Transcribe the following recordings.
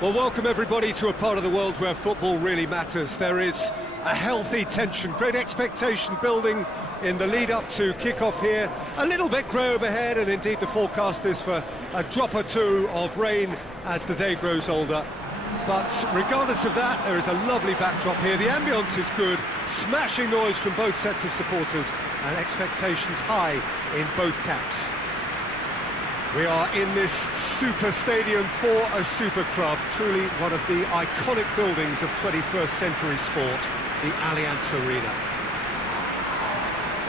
Well, welcome everybody to a part of the world where football really matters. There is a healthy tension, great expectation building in the lead-up to kick-off here. A little bit grey overhead, and indeed the forecast is for a drop or two of rain as the day grows older. But regardless of that, there is a lovely backdrop here. The ambience is good, smashing noise from both sets of supporters, and expectations high in both camps. We are in this super stadium for a super club, truly one of the iconic buildings of 21st century sport, the Allianz Arena.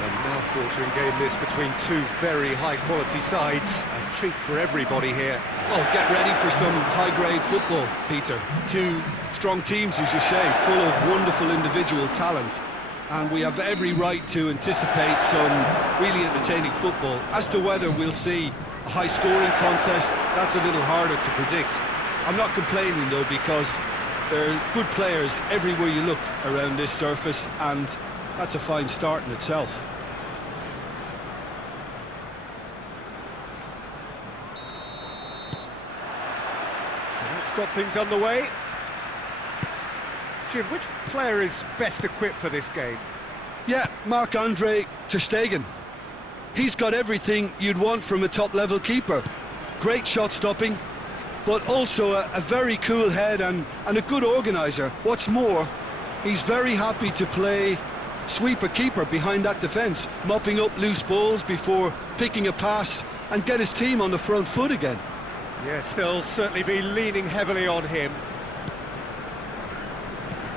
A mouth-watering game this between two very high-quality sides, a treat for everybody here. Oh, get ready for some high-grade football, Peter. Two strong teams, as you say, full of wonderful individual talent. And we have every right to anticipate some really entertaining football. As to whether we'll see a high-scoring contest, that's a little harder to predict. I'm not complaining, though, because there are good players everywhere you look around this surface, and that's a fine start in itself. So that's got things underway. Jim, which player is best equipped for this game? Yeah, Marc-Andre ter Stegen. He's got everything you'd want from a top-level keeper. Great shot-stopping, but also a very cool head and a good organiser. What's more, he's very happy to play sweeper-keeper behind that defence, mopping up loose balls before picking a pass and get his team on the front foot again. Yes, they'll certainly be leaning heavily on him.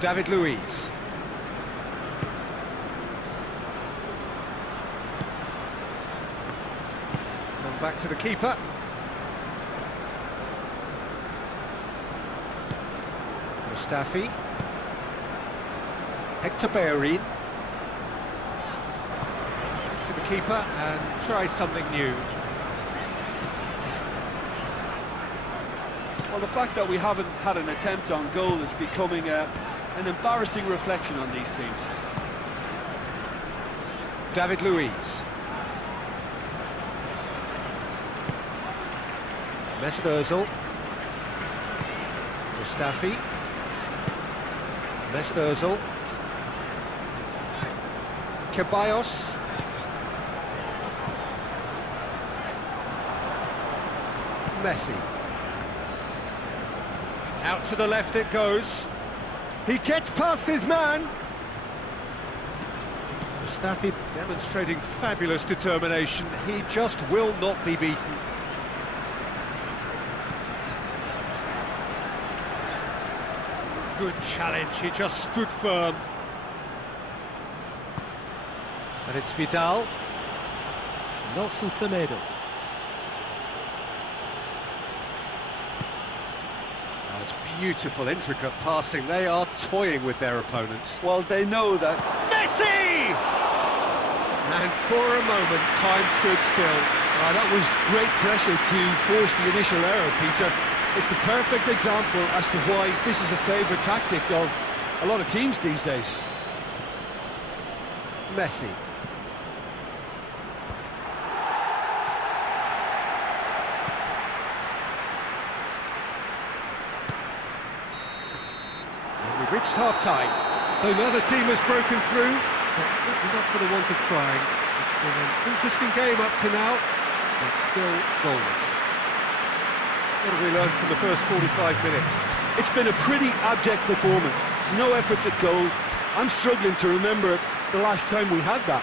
David Luiz. Come back to the keeper. Mustafi. Hector Bellerin. To the keeper and try something new. Well, the fact that we haven't had an attempt on goal is becoming an embarrassing reflection on these teams. David Luiz. Mesut Ozil. Mustafi. Mesut Ozil. Ceballos. Messi. Out to the left it goes. He gets past his man. Mustafi demonstrating fabulous determination. He just will not be beaten. Good challenge, he just stood firm. And it's Vidal. Nelson Semedo. That's beautiful, intricate passing. They are toying with their opponents. Well, they know that. Messi! And for a moment, time stood still. That was great pressure to force the initial error, Peter. It's the perfect example as to why this is a favourite tactic of a lot of teams these days. Messi. And we've reached half-time. So neither team has broken through, but certainly not for the want of trying. It's been an interesting game up to now, but still goalless. What have we learned from the first 45 minutes? It's been a pretty abject performance. No efforts at goal. I'm struggling to remember the last time we had that.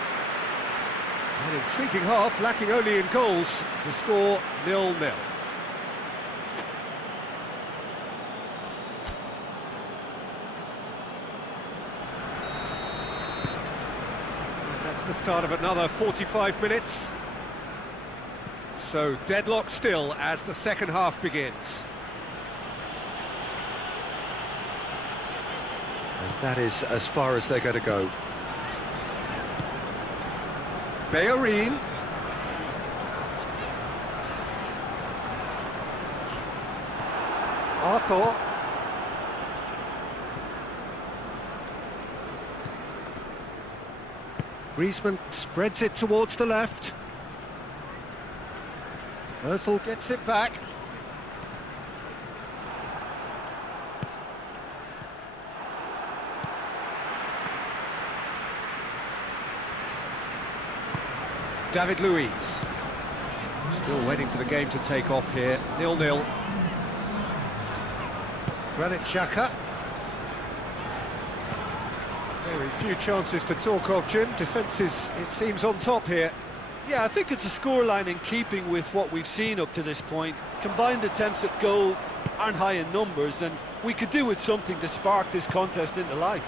An intriguing half, lacking only in goals. The score 0-0. And that's the start of another 45 minutes. So, deadlock still as the second half begins. And that is as far as they're going to go. Bellerin. Arthur. Griezmann spreads it towards the left. Ozil gets it back. David Luiz. Still waiting for the game to take off here. 0-0. Granit Xhaka. Very few chances to talk of, Jim. Defence is, it seems, on top here. Yeah, I think it's a scoreline in keeping with what we've seen up to this point. Combined attempts at goal aren't high in numbers, and we could do with something to spark this contest into life.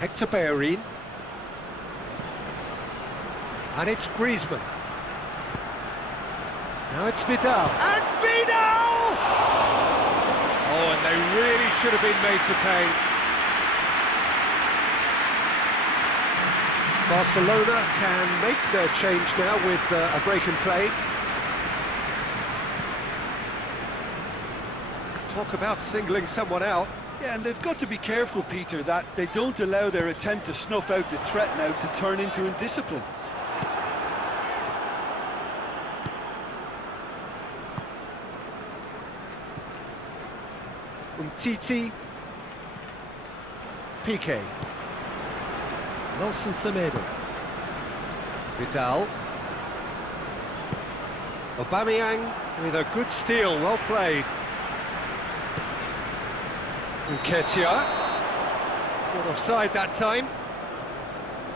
Hector Bellerin. And it's Griezmann. Now it's Vidal. And Vidal! Oh, and they really should have been made to pay. Barcelona can make their change now with a break in play. Talk about singling someone out. Yeah, and they've got to be careful, Peter, that they don't allow their attempt to snuff out the threat now to turn into indiscipline. Umtiti. Piqué. Nelson Semedo. Vidal. Aubameyang with a good steal, well played. Nketiah. Caught offside that time.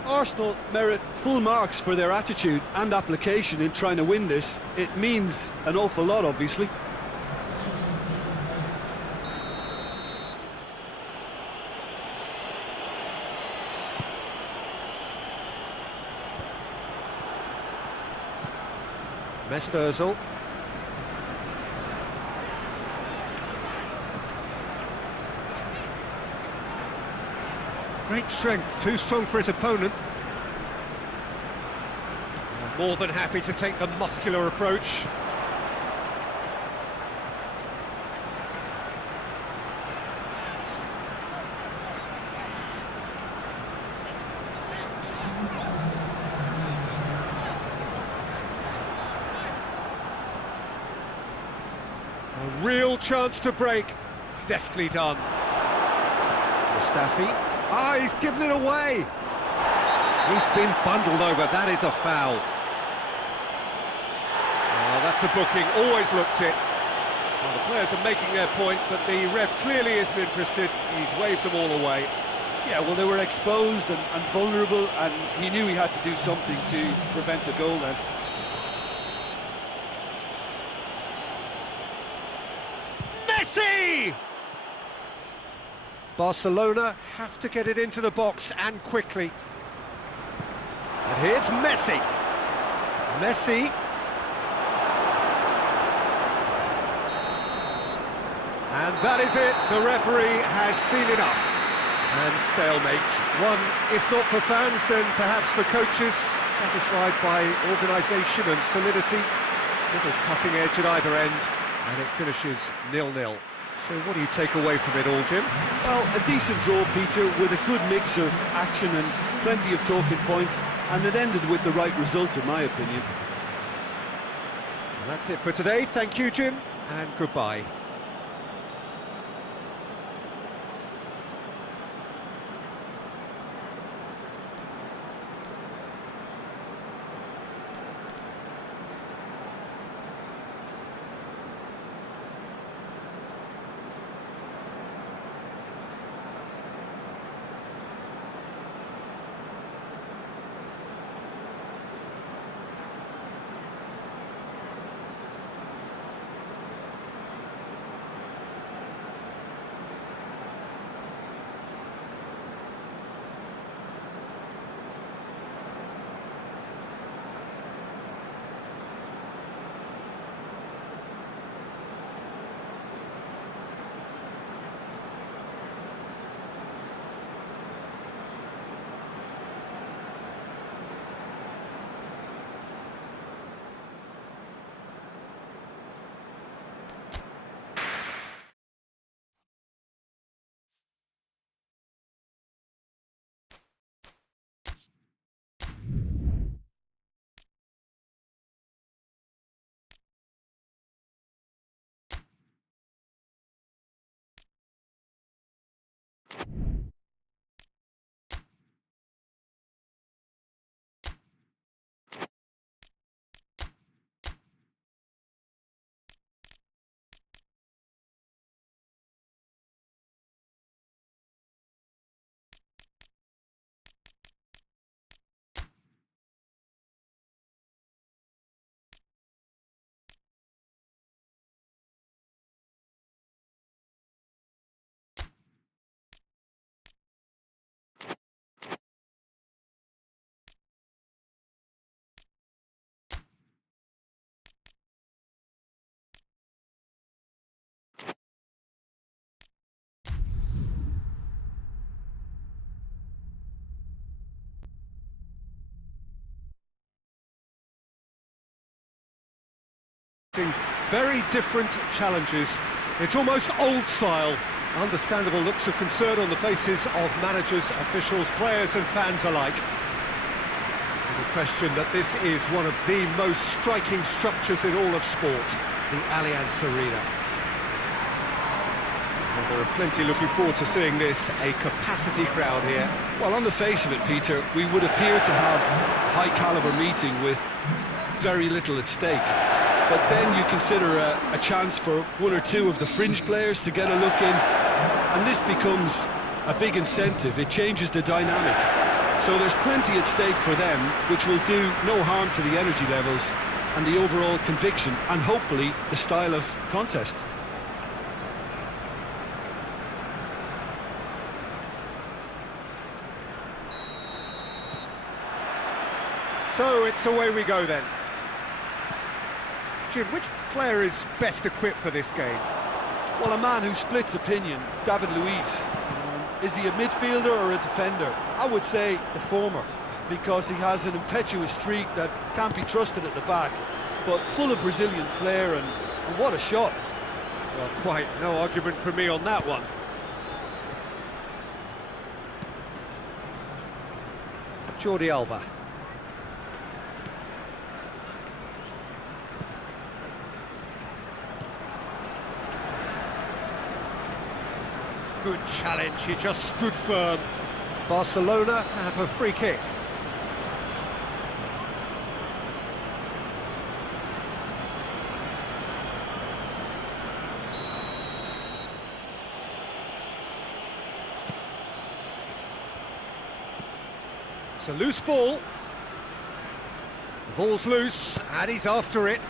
Arsenal merit full marks for their attitude and application in trying to win this. It means an awful lot, obviously. Mesut Ozil. Great strength, too strong for his opponent. More than happy to take the muscular approach. A real chance to break. Deftly done. Mustafi. Ah, he's given it away. He's been bundled over. That is a foul. Oh, that's a booking. Always looked it. Well, the players are making their point, but the ref clearly isn't interested. He's waved them all away. Yeah, well, they were exposed and vulnerable, and he knew he had to do something to prevent a goal then. Messi! Barcelona have to get it into the box and quickly. And here's Messi. Messi. And that is it. The referee has seen enough. And stalemate. One, if not for fans, then perhaps for coaches, satisfied by organisation and solidity. Little cutting edge at either end, and it finishes 0-0. So what do you take away from it all, Jim? Well, a decent draw, Peter, with a good mix of action and plenty of talking points, and it ended with the right result, in my opinion. And that's it for today. Thank you, Jim, and goodbye. facing very different challenges. It's almost old style. Understandable looks of concern on the faces of managers, officials, players and fans alike. No question that this is one of the most striking structures in all of sport, the Allianz Arena. Well, there are plenty looking forward to seeing this, a capacity crowd here. Well, on the face of it, Peter, we would appear to have a high-caliber meeting with very little at stake. But then you consider a chance for one or two of the fringe players to get a look in, and this becomes a big incentive. It changes the dynamic. So there's plenty at stake for them, which will do no harm to the energy levels and the overall conviction, and hopefully the style of contest. So it's away we go then. Jim, which player is best equipped for this game? Well, a man who splits opinion, David Luiz. Is he a midfielder or a defender? I would say the former, because he has an impetuous streak that can't be trusted at the back, but full of Brazilian flair, and what a shot. Well, quite no argument from me on that one. Jordi Alba. Good challenge, he just stood firm. Barcelona have a free kick. It's a loose ball. The ball's loose, and he's after it.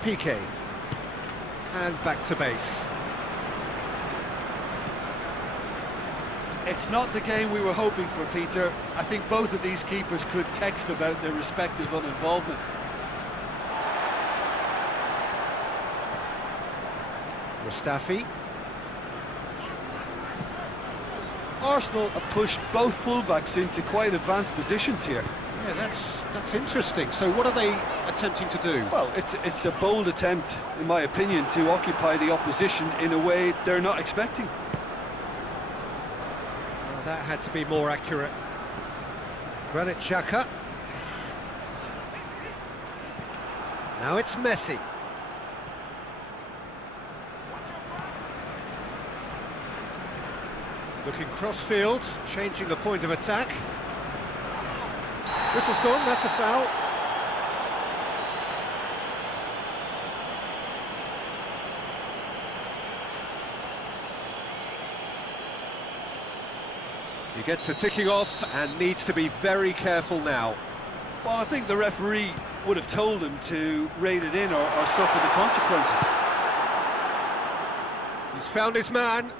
Piqué. And back to base. It's not the game we were hoping for, Peter. I think both of these keepers could text about their respective uninvolvement. Mustafi. Arsenal have pushed both fullbacks into quite advanced positions here. Yeah, that's interesting. So what are they attempting to do? Well, it's a bold attempt, in my opinion, to occupy the opposition in a way they're not expecting. That had to be more accurate. Granit Xhaka. Now it's Messi. Looking cross-field, changing the point of attack. Whistle's gone, that's a foul. He gets the ticking off and needs to be very careful now. Well, I think the referee would have told him to rein it in or suffer the consequences. He's found his man.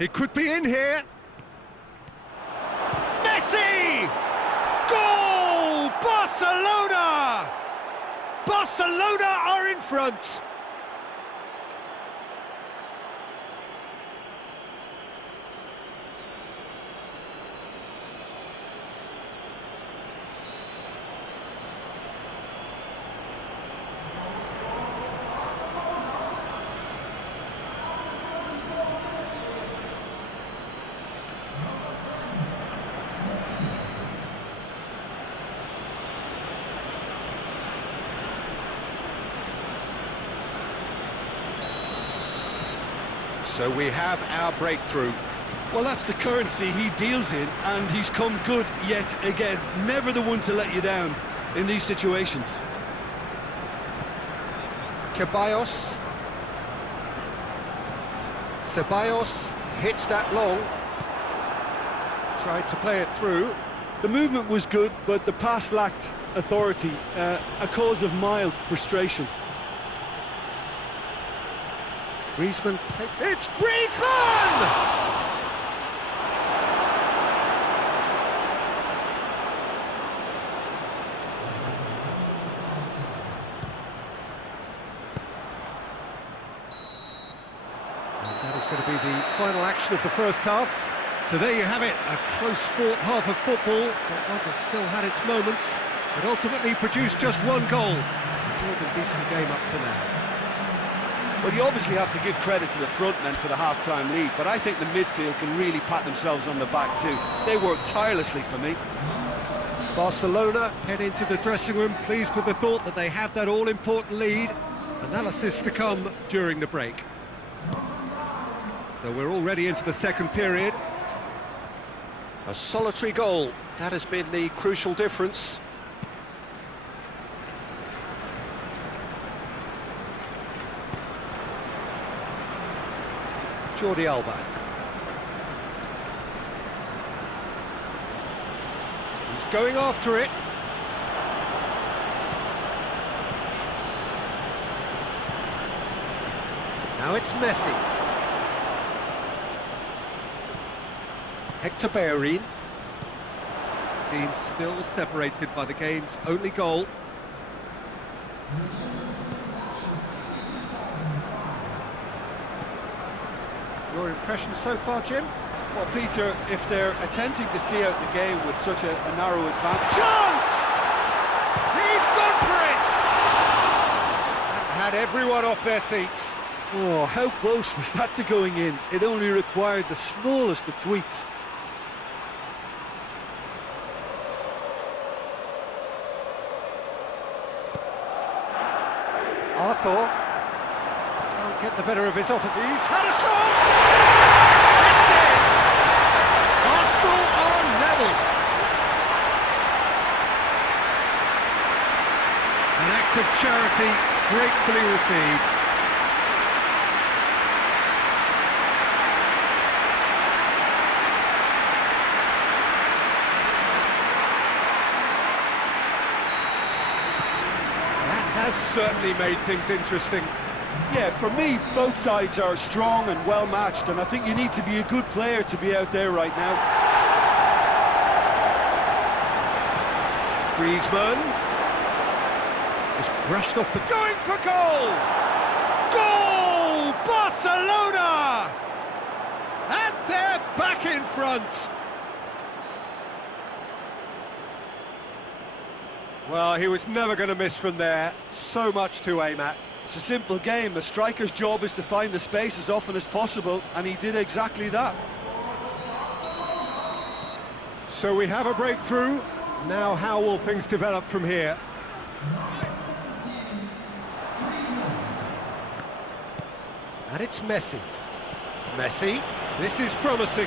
He could be in here. Messi! Goal! Barcelona! Barcelona are in front. So we have our breakthrough. Well, that's the currency he deals in, and he's come good yet again. Never the one to let you down in these situations. Ceballos. Ceballos hits that long. Tried to play it through. The movement was good, but the pass lacked authority, a cause of mild frustration. Griezmann, it's Griezmann! And that is going to be the final action of the first half. So there you have it, a close-fought half of football, but one that still had its moments, but ultimately produced just one goal. more than decent game up to now. Well, you obviously have to give credit to the front men for the half-time lead, but I think the midfield can really pat themselves on the back too. They worked tirelessly for me. Barcelona head into the dressing room pleased with the thought that they have that all-important lead. Analysis to come during the break. So we're already into the second period. A solitary goal, that has been the crucial difference. Jordi Alba. He's going after it. Now it's Messi. Hector Bellerin. Team still separated by the game's only goal. Your impression so far, Jim? Well, Peter, if they're attempting to see out the game with such a narrow advantage... Chance! He's gone for it! That had everyone off their seats. Oh, how close was that to going in? It only required the smallest of tweaks. Arthur can't get the better of his opposition. He's had a shot! It's in! Arsenal are level. An act of charity gratefully received. Has certainly made things interesting. Yeah, for me, both sides are strong and well-matched, and I think you need to be a good player to be out there right now. Griezmann is brushed off the... Going for goal! Goal! Barcelona! And they're back in front. Well, he was never going to miss from there. So much to aim at. It's a simple game. A striker's job is to find the space as often as possible, and he did exactly that. So we have a breakthrough. Now how will things develop from here? And it's Messi. Messi, this is promising.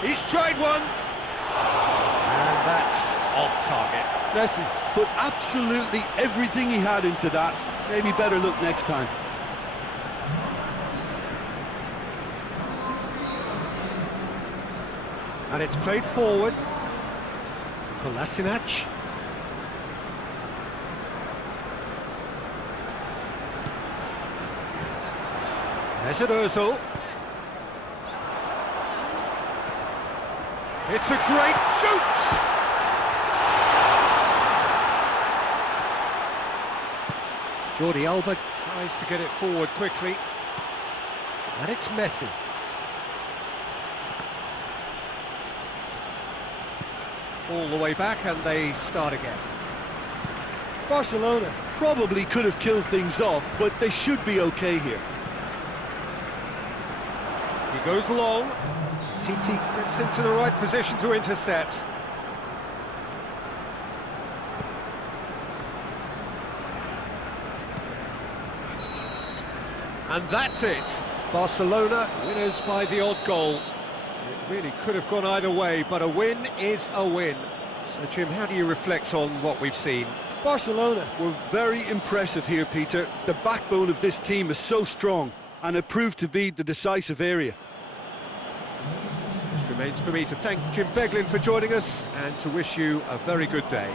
He's tried one. And that's off target. Messi put absolutely everything he had into that. Maybe better look next time. And it's played forward. Kolasinac. Mesut Ozil. It's a great shoot! Jordi Alba tries to get it forward quickly. And it's Messi. All the way back and they start again. Barcelona probably could have killed things off, but they should be okay here. He goes long. TT gets into the right position to intercept. And that's it. Barcelona winners by the odd goal. It really could have gone either way, but a win is a win. So, Jim, how do you reflect on what we've seen? Barcelona were very impressive here, Peter. The backbone of this team is so strong, and it proved to be the decisive area. Just remains for me to thank Jim Beglin for joining us and to wish you a very good day.